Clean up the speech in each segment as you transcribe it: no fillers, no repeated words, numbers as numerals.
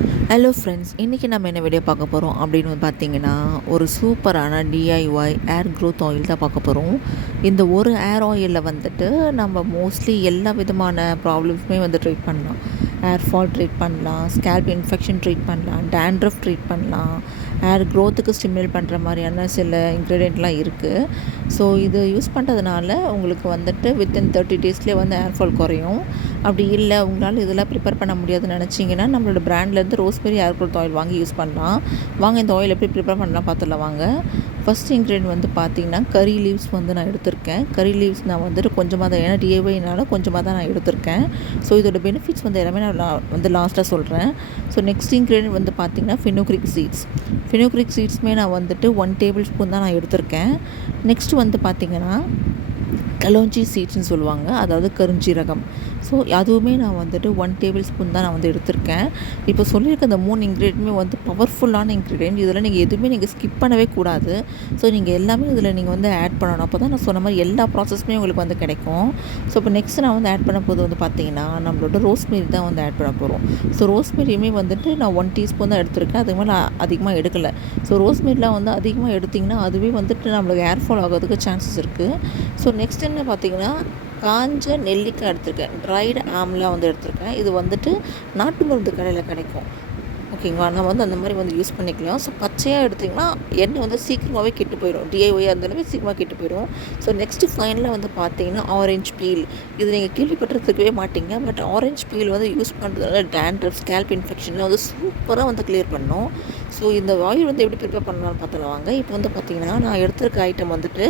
Hello friends, இன்றைக்கி நம்ம என்ன வீடியோ பார்க்க போகிறோம் அப்படின்னு பார்த்தீங்கன்னா, ஒரு சூப்பரான டிஐஒய் ஏர் க்ரோத் ஆயில் தான் பார்க்க போகிறோம். இந்த ஒரு ஏர் ஆயிலில் வந்துட்டு நம்ம மோஸ்ட்லி எல்லா விதமான ப்ராப்ளம்ஸுமே வந்து ட்ரீட் பண்ணலாம். ஏர் ஃபால் ட்ரீட் பண்ணலாம், ஸ்கேல்ப் இன்ஃபெக்ஷன் ட்ரீட் பண்ணலாம், டேண்ட்ரஃப் ட்ரீட் பண்ணலாம், ஏர் க்ரோத்துக்கு ஸ்டிமுலேட் பண்ணுற மாதிரியான சில இன்க்ரீடியண்ட்லாம் இருக்குது. ஸோ இது யூஸ் பண்ணுறதுனால உங்களுக்கு வந்துட்டு வித்தின் 30 டேஸ்லேயே வந்து ஏர் ஃபால் குறையும். அப்படி இல்லை உங்களால் இதெல்லாம் ப்ரிப்பேர் பண்ண முடியாதுன்னு நினச்சிங்கன்னா, நம்மளோட ப்ராண்ட்லேருந்து ரோஸ்மெரி ஏர் க்ரோத் ஆயில் வாங்கி யூஸ் பண்ணலாம். வாங்க இந்த ஆயில் எப்படி ப்ரிப்பேர் பண்ணலாம் பார்த்துடலாம் வாங்க. ஃபஸ்ட் இன்க்ரீடியன்ட் வந்து பார்த்திங்கன்னா, கறி லீவ்ஸ் வந்து நான் எடுத்திருக்கேன். கறி லீவ்ஸ் நான் வந்துட்டு கொஞ்சமாக தான், ஏன்னா டிஐஒய்னால கொஞ்சமாக தான் நான் எடுத்திருக்கேன். ஸோ இதோட பெனிஃபிட்ஸ் வந்து எல்லாமே நான் வந்து லாஸ்ட்டாக சொல்கிறேன். ஸோ நெக்ஸ்ட் இன்க்ரீடியன்ட் வந்து பார்த்திங்கன்னா ஃபெனுக்ரிக் சீட்ஸ். ஃபெனுக்ரிக் சீட்ஸுமே நான் வந்துட்டு 1 டேபிள் ஸ்பூன் தான் நான் எடுத்திருக்கேன். நெக்ஸ்ட் வந்து பார்த்திங்கன்னா கலோஞ்சி சீட்ஸ்னு சொல்லுவாங்க, அதாவது கருஞ்சீரகம். ஸோ அதுவுமே நான் வந்துட்டு 1 டேபிள் ஸ்பூன் தான் நான் வந்து எடுத்திருக்கேன். இப்போ சொல்லியிருக்க அந்த 3 இன்க்ரீடியன்ட்டுமே வந்து பவர்ஃபுல்லான இன்க்ரீடியன்ட். இதில் நீங்கள் எதுவுமே ஸ்கிப் பண்ணவே கூடாது. ஸோ நீங்கள் எல்லாமே இதில் நீங்கள் வந்து ஆட் பண்ணணும். அப்போ தான் நான் சொன்ன மாதிரி எல்லா ப்ராசஸுமே உங்களுக்கு வந்து கிடைக்கும். ஸோ இப்போ நெக்ஸ்ட் நான் வந்து ஆட் பண்ண போது வந்து பார்த்திங்கன்னா, நம்மளோட ரோஸ்மெரி தான் வந்து ஆட் பண்ண போகிறோம். ஸோ ரோஸ்மெரியுமே வந்துட்டு நான் 1 டீஸ்பூன் தான் எடுத்திருக்கேன். அதுக்கு மேலே அதிகமாக எடுக்கலை. ஸோ ரோஸ்மெரிலாம் வந்து அதிகமாக எடுத்திங்கன்னா அதுவே வந்துட்டு நம்மளுக்கு ஏர் ஃபால் ஆகிறதுக்கு சான்சஸ் இருக்குது. ஸோ நெக்ஸ்ட் என்ன பார்த்திங்கன்னா, காஞ்ச நெல்லிக்காய் எடுத்திருக்கேன். ட்ரைடு ஆம்லா வந்து எடுத்திருக்கேன். இது வந்துட்டு நாட்டு மருந்து கடையில் கிடைக்கும். ஓகேங்களா, நம்ம வந்து அந்த மாதிரி வந்து யூஸ் பண்ணிக்கலாம். ஸோ பச்சையாக எடுத்திங்கன்னா எண்ணெய் வந்து சீக்கிரமாகவே கெட்டு போயிடும். டிஐஒய் இருந்தாலுமே சீக்கிரமாக கெட்டு போயிடும். ஸோ நெக்ஸ்ட்டு ஃபைனலாக வந்து பார்த்தீங்கன்னா ஆரஞ்ச் பீல். இது நீங்கள் கேள்விப்பட்டிருக்கவே மாட்டிங்க. பட் ஆரஞ்ச் பீல் வந்து யூஸ் பண்ணுறதுனால டேண்ட்ரஃப், ஸ்கேல்ப் இன்ஃபெக்ஷன்லாம் வந்து சூப்பராக வந்து கிளியர் பண்ணும். ஸோ இந்த ஆயில் வந்து எப்படி ப்ரிப்பேர் பண்ணலாம்னு பார்த்துலாம் வாங்க. இப்போ வந்து பார்த்திங்கன்னா, நான் எடுத்திருக்க ஐட்டம் வந்துட்டு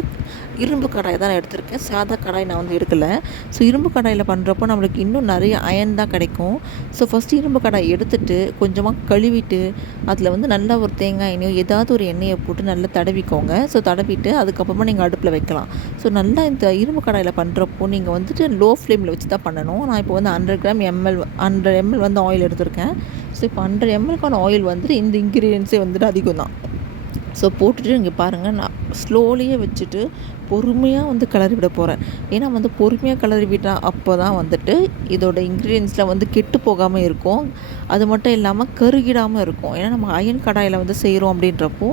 இரும்பு கடாய் தான் நான் எடுத்திருக்கேன். சாதா கடாய் நான் வந்து எடுக்கலை. ஸோ இரும்பு கடாயில் பண்ணுறப்போ நம்மளுக்கு இன்னும் நிறைய அயன் தான் கிடைக்கும். ஸோ ஃபஸ்ட்டு இரும்பு கடாய் எடுத்துகிட்டு கொஞ்சமாக கழுவிட்டு அதில் வந்து நல்லா ஒரு தேங்காய் எண்ணெயோ ஏதாவது ஒரு எண்ணெயை போட்டு நல்லா தடவிக்கோங்க. ஸோ தடவிட்டு அதுக்கப்புறமா நீங்கள் அடுப்பில் வைக்கலாம். ஸோ நல்லா இந்த இரும்பு கடாயில் பண்ணுறப்போ நீங்கள் வந்துட்டு லோ ஃப்ளேமில் வச்சு தான் பண்ணணும். நான் இப்போ வந்து 100 ml வந்து ஆயில் எடுத்திருக்கேன். ஸோ இப்போ 100 ml ஆயில் வந்துட்டு இந்த இன்க்ரீடியன்ஸே வந்துட்டு அதிகம் தான். ஸோ போட்டுட்டு இங்கே பாருங்கள், நான் ஸ்லோலியே வச்சுட்டு பொறுமையாக வந்து கிளறி விட போகிறேன். ஏன்னா வந்து பொறுமையாக கிளறி விட்டால் அப்போ தான் வந்துட்டு இதோட இன்க்ரீடியன்ஸில் வந்து கெட்டு போகாமல் இருக்கும். அது மட்டும் இல்லாமல் கருகிடாமல் இருக்கும். ஏன்னா நம்ம அயன் கடாயில் வந்து செய்கிறோம் அப்படின்றப்போ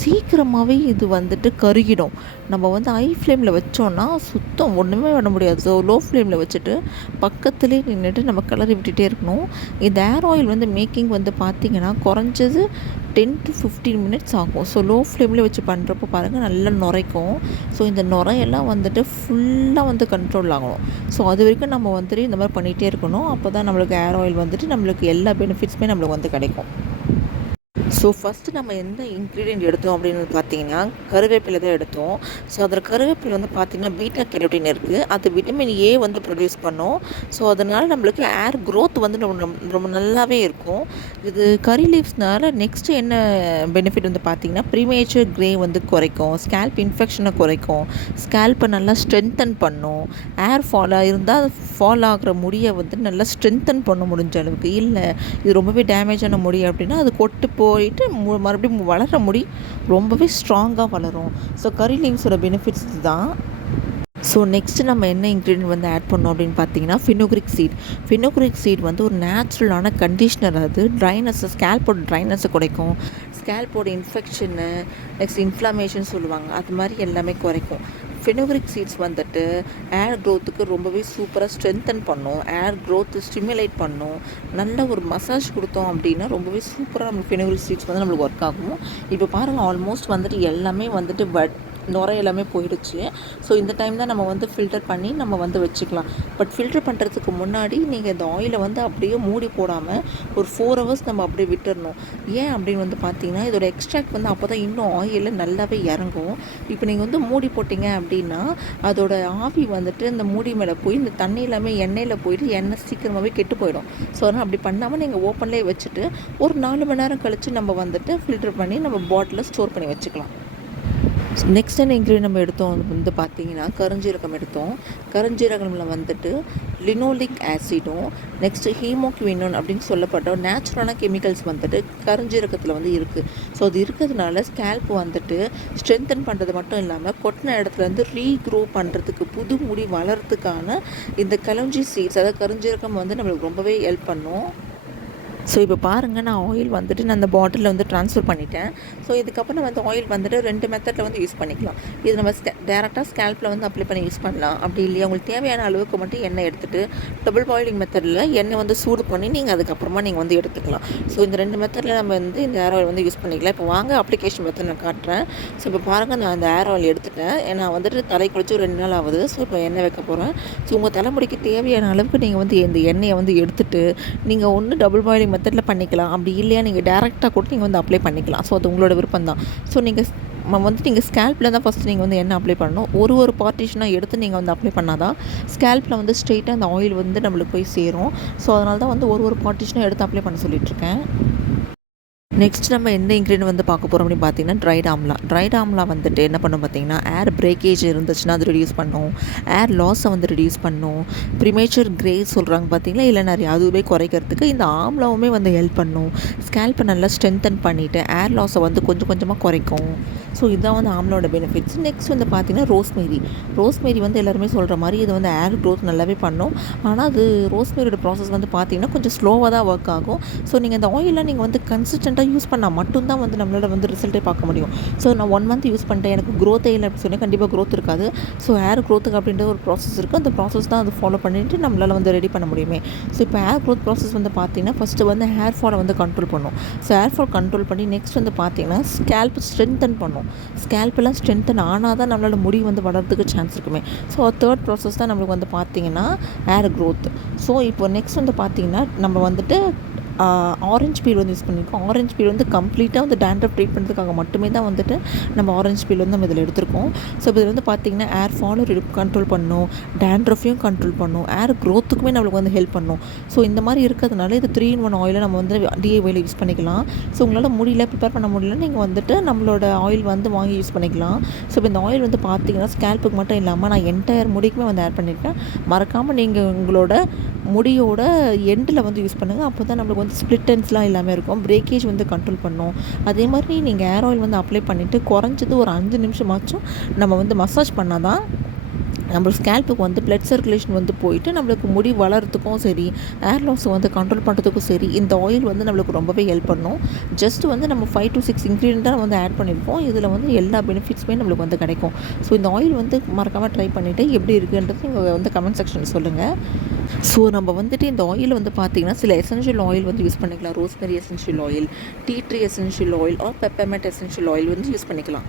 சீக்கிரமாகவே இது வந்துட்டு கருகிடும். நம்ம வந்து ஹை ஃப்ளேமில் வச்சோன்னா சுத்தம் ஒன்றுமே பண்ண முடியாது. ஸோ லோ ஃப்ளேமில் வச்சுட்டு பக்கத்துலேயே நின்றுட்டு நம்ம கிளறி விட்டுகிட்டே இருக்கணும். இந்த ஏர் ஆயில் வந்து மேக்கிங் வந்து பார்த்திங்கன்னா குறைஞ்சது 10 to 15 மினிட்ஸ் ஆகும். ஸோ லோ ஃப்ளேமில் வச்சு பண்ணுறப்போ பாருங்கள் நல்லா நுரைக்கும். ஸோ இந்த நுரையெல்லாம் வந்துட்டு ஃபுல்லாக வந்து கண்ட்ரோல் ஆகணும். ஸோ அது வரைக்கும் நம்ம வந்துட்டு இந்த மாதிரி பண்ணிகிட்டே இருக்கணும். அப்போ தான் நம்மளுக்கு ஏர் ஆயில் வந்துட்டு நம்மளுக்கு எல்லா பெனிஃபிட்ஸுமே நம்மளுக்கு வந்து கிடைக்கும். ஸோ ஃபஸ்ட்டு நம்ம எந்த இன்க்ரீடியன்ட் எடுத்தோம் அப்படின்னு பார்த்தீங்கன்னா, கருவேப்பிலை தான் எடுத்தோம். ஸோ அதில் கருவேப்பிலை வந்து பார்த்திங்கன்னா பீட்டா கேரோட்டின் இருக்குது. அது விட்டமின் ஏ வந்து ப்ரொடியூஸ் பண்ணும். ஸோ அதனால் நம்மளுக்கு ஏர் க்ரோத் வந்து ரொம்ப நல்லாவே இருக்கும். இது கறி லீவ்ஸ்னால நெக்ஸ்ட்டு என்ன பெனிஃபிட் வந்து பார்த்திங்கன்னா, ப்ரீமேச்சர் க்ரே வந்து குறைக்கும், ஸ்கேல்ப் இன்ஃபெக்ஷனை குறைக்கும், ஸ்கேல்ப்பை நல்லா ஸ்ட்ரென்தன் பண்ணும். ஏர் ஃபாலாக இருந்தால் ஃபால் ஆகிற முடியை வந்து நல்லா ஸ்ட்ரென்தன் பண்ண முடிஞ்ச அளவுக்கு. இல்லை இது ரொம்பவே டேமேஜான முடி அப்படின்னா அது கொட்டு போயிட்டு மறுபடியும் வளர முடி ரொம்பவே ஸ்ட்ராங்காக வளரும். ஸோ கறி லீவ்ஸோட பெனிஃபிட்ஸ் இதுதான். ஸோ நெக்ஸ்ட்டு நம்ம என்ன இன்க்ரீடியன்ட் வந்து ஆட் பண்ணோம் அப்படின்னு பார்த்தீங்கன்னா ஃபெனுக்ரிக் சீட். ஃபெனுக்ரிக் சீட் வந்து ஒரு நேச்சுரலான கண்டிஷ்னர். அது ட்ரைனஸை, ஸ்கேல்போட ட்ரைனஸை குறைக்கும். ஸ்கேல்போட இன்ஃபெக்ஷனு, நெக்ஸ்ட் இன்ஃப்ளமேஷன் சொல்லுவாங்க, அது மாதிரி எல்லாமே குறைக்கும். ஃபெனுக்ரிக் சீட்ஸ் வந்துட்டு ஏர் க்ரோத்துக்கு ரொம்பவே சூப்பராக ஸ்ட்ரென்தன் பண்ணும். ஏர் க்ரோத்து ஸ்டிமுலேட் பண்ணும். நல்ல ஒரு மசாஜ் கொடுத்தோம் அப்படின்னா ரொம்பவே சூப்பராக நம்மளுக்கு ஃபெனுக்ரிக் சீட்ஸ் வந்து நம்மளுக்கு ஒர்க் ஆகும். இப்போ பாருங்கள், ஆல்மோஸ்ட் வந்துட்டு எல்லாமே வந்துட்டு நுரை எல்லாமே போயிடுச்சு. ஸோ இந்த டைம் தான் நம்ம வந்து ஃபில்டர் பண்ணி நம்ம வந்து வச்சுக்கலாம். பட் ஃபில்டர் பண்ணுறதுக்கு முன்னாடி நீங்கள் இந்த ஆயிலை வந்து அப்படியே மூடி போடாமல் ஒரு 4 hours நம்ம அப்படியே விட்டுறணும். ஏன் அப்படின்னு வந்து பார்த்தீங்கன்னா, இதோட எக்ஸ்ட்ராக்ட் வந்து அப்போ தான் இன்னும் ஆயிலில் நல்லாவே இறங்கும். இப்போ நீங்கள் வந்து மூடி போட்டிங்க அப்படின்னா அதோட ஆவி வந்துட்டு இந்த மூடி மேலே போய் இந்த தண்ணி எல்லாமே எண்ணெயில் போயிட்டு எண்ணெய் சீக்கிரமாகவே கெட்டு போயிடும். ஸோ அதனால் அப்படி பண்ணாமல் நீங்கள் ஓப்பன்லேயே வச்சுட்டு ஒரு 4 மணி நேரம் கழித்து நம்ம வந்துட்டு ஃபில்டர் பண்ணி நம்ம பாட்டிலில் ஸ்டோர் பண்ணி வச்சுக்கலாம். நெக்ஸ்ட் என்ன இன்க்ரீடியன்ட் நம்ம எடுத்தோம் வந்து பார்த்திங்கன்னா கருஞ்சீரகம் எடுத்தோம். கருஞ்சீரகமில் வந்துட்டு லினோலிக் ஆசிடும் நெக்ஸ்ட்டு ஹீமோக்வினோன் அப்படின்னு சொல்லப்பட்ட நேச்சுரலான கெமிக்கல்ஸ் வந்துட்டு கருஞ்சீரகத்தில் வந்து இருக்குது. ஸோ அது இருக்கிறதுனால ஸ்கேல்ப் வந்துட்டு ஸ்ட்ரென்தன் பண்ணுறது மட்டும் இல்லாமல் கொட்டின இடத்துலேருந்து ரீக்ரோ பண்ணுறதுக்கு, புது முடி வளர்கிறதுக்கான இந்த கலஞ்சி சீட்ஸ், அதாவது கருஞ்சீரகம் வந்து நம்மளுக்கு ரொம்பவே ஹெல்ப் பண்ணும். ஸோ இப்போ பாருங்கள், நான் ஆயில் வந்துட்டு நான் அந்த பாட்டிலில் வந்து ட்ரான்ஸ்ஃபர் பண்ணிட்டேன். ஸோ இதுக்கப்புறம் நம்ம அந்த ஆயில் வந்துட்டு 2 மெத்தடில் வந்து யூஸ் பண்ணிக்கலாம். இது நம்ம டேரெக்டாக ஸ்கேல்பில் வந்து அப்ளை பண்ணி யூஸ் பண்ணலாம். அப்படி இல்லையா உங்களுக்கு தேவையான அளவுக்கு மட்டும் எண்ணெய் எடுத்துகிட்டு டபுள் பாயிலிங் மெத்தடில் எண்ணெய் வந்து சூடு பண்ணி நீங்கள் அதுக்கப்புறமா நீங்கள் வந்து எடுத்துக்கலாம். ஸோ இந்த 2 மெத்தடில் நம்ம வந்து இந்த ஏர் ஆயில் வந்து யூஸ் பண்ணிக்கலாம். இப்போ வாங்க அப்ளிகேஷன் மெத்தட் நான் காட்டுறேன். ஸோ இப்போ பாருங்கள், நான் அந்த ஏர் ஆயில் எடுத்துட்டேன். நான் வந்துட்டு தலை குளிச்சு 2 நாள் ஆகுது. ஸோ இப்போ எண்ணெய் வைக்க போகிறேன். ஸோ உங்கள் தலைமுடிக்கு தேவையான அளவுக்கு நீங்கள் வந்து இந்த எண்ணெயை வந்து எடுத்துகிட்டு நீங்கள் ஒன்று டபுள் பாயிலிங் மெத்தடில் பண்ணிக்கலாம். அப்படி இல்லையா நீங்கள் டேரெக்டாக கூட நீங்கள் வந்து அப்ளை பண்ணிக்கலாம். ஸோ அது உங்களோட விருப்பம் தான். ஸோ நீங்கள் ஸ்கேல்பில் தான் ஃபஸ்ட்டு நீங்கள் வந்து எண்ணெய் அப்ளை பண்ணணும். ஒரு பார்ட்டிஷனாக எடுத்து நீங்கள் வந்து அப்ளை பண்ணால் தான் ஸ்கேல்பில் வந்து ஸ்ட்ரெயிட்டாக அந்த ஆயில் வந்து நம்மளுக்கு போய் சேரும். ஸோ அதனால தான் வந்து ஒரு பார்ட்டிஷனாக எடுத்து அப்ளை பண்ண சொல்லிகிட்ருக்கேன். நெக்ஸ்ட் நம்ம எந்த இன்க்ரீடியன்ட் வந்து பார்க்க போகிறோம் அப்படின்னு பார்த்தீங்கன்னா ட்ரைட் ஆம்லா வந்துட்டு என்ன பண்ணும் பார்த்தீங்கன்னா, ஏர் பிரேக்கேஜ் இருந்துச்சுன்னா அது ரெடியூஸ் பண்ணும், ஏர் லாஸை வந்து ரெடியூஸ் பண்ணும், ப்ரிமேச்சர் கிரே சொல்கிறாங்க பார்த்தீங்களா, இல்லை நிறைய அதுவே குறைக்கிறதுக்கு இந்த ஆம்லாவுமே வந்து ஹெல்ப் பண்ணும். ஸ்கேல்ப்பை நல்லா ஸ்ட்ரென்தன் பண்ணிவிட்டு ஏர் லாஸை வந்து கொஞ்சம் கொஞ்சமாக குறைக்கும். ஸோ இதுதான் வந்து ஆம்லாவோட பெனிஃபிட்ஸ். நெக்ஸ்ட் வந்து பார்த்திங்கன்னா ரோஸ்மேரி வந்து எல்லாருமே சொல்கிற மாதிரி இது வந்து ஏர் க்ரோத் நல்லாவே பண்ணும். ஆனால் அது ரோஸ்மேரியோட ப்ராசஸ் வந்து பார்த்திங்கன்னா கொஞ்சம் ஸ்லோவாக தான் ஒர்க் ஆகும். ஸோ நீங்கள் இந்த ஆயிலெலாம் நீங்கள் வந்து கன்சிஸ்டண்ட்டாக யூஸ் பண்ணால் மட்டும்தான் வந்து நம்மளால் வந்து ரிசல்ட்டே பார்க்க முடியும். ஸோ நான் 1 மந்த் யூஸ் பண்ணிட்டேன், எனக்கு க்ரோத்தே இல்லை அப்படின்னு சொன்னால் கண்டிப்பாக க்ரோத் இருக்காது. ஸோ ஏர் க்ரோத்துக்கு அப்படின்ற ஒரு ப்ராசஸ் இருக்குது. அந்த ப்ராசஸ் தான் அதை ஃபாலோ பண்ணிவிட்டு நம்மளால் வந்து ரெடி பண்ண முடியுமே. ஸோ இப்போ ஏர் க்ரோத் ப்ராசஸ் வந்து பார்த்திங்கன்னா ஃபஸ்ட்டு வந்து ஹேர் ஃபாலை வந்து கண்ட்ரோல் பண்ணும். ஸோ ஹேர் ஃபால் கண்ட்ரோல் பண்ணி நெக்ஸ்ட் வந்து பார்த்திங்கன்னா ஸ்கேல்ப் ஸ்ட்ரென்தன் பண்ணும். ஸ்கேல்பெல்லாம் ஸ்ட்ரென்தன் ஆனால் தான் நம்மளால் முடி வந்து வளர்கிறதுக்கு சான்ஸ் இருக்குமே. ஸோ தேர்ட் ப்ராசஸ் தான் நம்மளுக்கு வந்து பார்த்திங்கன்னா ஏர் க்ரோத். ஸோ இப்போ நெக்ஸ்ட் வந்து பார்த்திங்கன்னா நம்ம வந்துட்டு ஆரஞ்ச் பீல் வந்து யூஸ் பண்ணியிருக்கோம். ஆரஞ்ச் பீல் வந்து கம்ப்ளீட்டாக வந்து டேண்ட்ரஃப் ட்ரீட் பண்ணுறதுக்காக மட்டுமே தான் வந்துட்டு நம்ம ஆரஞ்ச் பீல் வந்து நம்ம இதில் எடுத்திருக்கோம். ஸோ இதில் வந்து பார்த்திங்கன்னா ஏர் ஃபாலும் கண்ட்ரோல் பண்ணும், டேண்ட்ரஃபையும் கண்ட்ரோல் பண்ணும், ஏர் க்ரோத்துக்குமே நம்மளுக்கு வந்து ஹெல்ப் பண்ணும். ஸோ இந்த மாதிரி இருக்கிறதுனால இது 3-in-1 ஆயிலை நம்ம வந்து டிஐஒயில் யூஸ் பண்ணிக்கலாம். ஸோ உங்களால் ப்ரிப்பேர் பண்ண முடியல, நீங்கள் வந்துட்டு நம்மளோட ஆயில் வந்து வாங்கி யூஸ் பண்ணிக்கலாம். ஸோ இப்போ இந்த ஆயில் வந்து பார்த்திங்கன்னா ஸ்கேல்ப்புக்கு மட்டும் இல்லாமல் நான் என்டையர் முடிக்குமே வந்து ஆட் பண்ணியிருக்கேன். மறக்காமல் நீங்கள் உங்களோட முடியோட எண்டில் வந்து யூஸ் பண்ணுங்கள். அப்போ தான் நம்மளுக்கு வந்து ஸ்ப்ளிட் எண்ட்ஸ்லாம் எல்லாமே இருக்கும். பிரேக்கேஜ் வந்து கண்ட்ரோல் பண்ணும். அதே மாதிரி நீங்கள் ஏர் ஆயில் வந்து அப்ளை பண்ணிவிட்டு குறைஞ்சது ஒரு 5 நிமிஷமாச்சும் நம்ம வந்து மசாஜ் பண்ணால் தான் நம்ம ஸ்கேல்ப்புக்கு வந்து பிளட் சர்க்குலேஷன் வந்து போயிட்டு நம்மளுக்கு முடி வளர்கிறதுக்கும் சரி, ஏர் லாஸை வந்து கண்ட்ரோல் பண்ணுறதுக்கும் சரி இந்த ஆயில் வந்து நம்மளுக்கு ரொம்பவே ஹெல்ப் பண்ணும். ஜஸ்ட் வந்து நம்ம 5 to 6 இன்க்ரீடியன்ட் தான் வந்து ஆட் பண்ணியிருப்போம். இதில் வந்து எல்லா பெனிஃபிட்ஸுமே நம்மளுக்கு வந்து கிடைக்கும். ஸோ இந்த ஆயில் வந்து மறக்காமல் ட்ரை பண்ணிவிட்டு எப்படி இருக்குன்றது நீங்கள் வந்து கமெண்ட் செக்ஷனில் சொல்லுங்கள். ஸோ நம்ம வந்துட்டு இந்த ஆயில் வந்து பார்த்திங்கன்னா சில எசென்ஷியல் ஆயில் வந்து யூஸ் பண்ணிக்கலாம். Rosemary essential oil, tea tree essential oil R peppermint essential oil வந்து யூஸ் பண்ணிக்கலாம்.